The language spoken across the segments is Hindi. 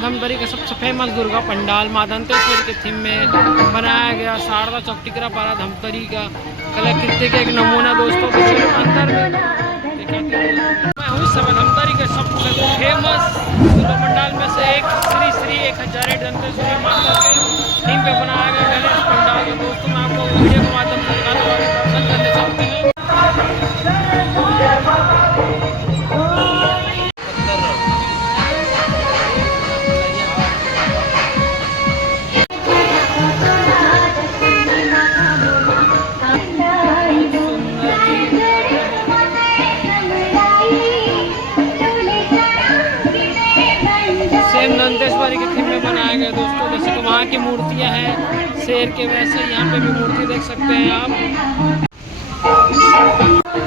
धमतरी का सबसे फेमस दुर्गा पंडाल मां दंतेश्वरी के थीम में बनाया गया शारदा चौक टिकरापारा धमतरी का कलाकृति का एक नमूना दोस्तों के अंदर मैं हूँ इस समय धमतरी के सबसे फेमस दुर्गा पंडाल में से एक श्री श्री 1008 दंतेश्वरी माता के थीम पे बनाया गया गणेश पंडाल। तो दोस्तों मैं आपको वीडियो के माध्यम से दर्शन करने चाहते हैं। दंतेश्वरी के थीम में बनाया गया दोस्तों, जैसे कि वहाँ की मूर्तियाँ हैं शेर के, वैसे यहाँ पे भी मूर्ति देख सकते हैं आप।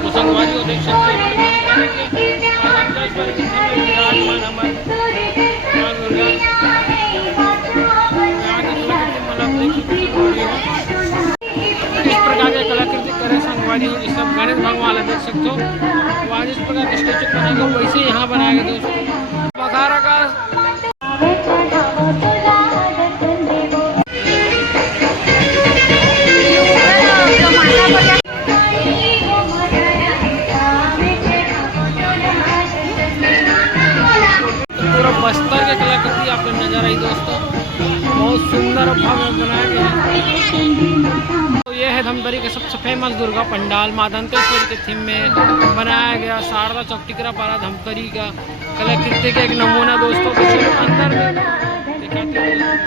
तो संगवारी को देख सकते हैं इस प्रकार के कलाकृति करे संगवारी हो, जिससे गणेश भगवान देख सकते हो। वहाँ जिस प्रकार के स्टेचू बनाएगा वैसे यहाँ बनाया गया दोस्तों। बघारा का पूरा बस्तर के कलाकृति आपको नजर आई दोस्तों, बहुत सुंदर और भव्य बनाया गया है। तो ये है धमतरी का सबसे फेमस दुर्गा पंडाल मां दंतेश्वरी के थीम में बनाया गया शारदा चौक टिकरापारा धमतरी का कलाकृति का एक नमूना दोस्तों के अंदर दिखाते हैं।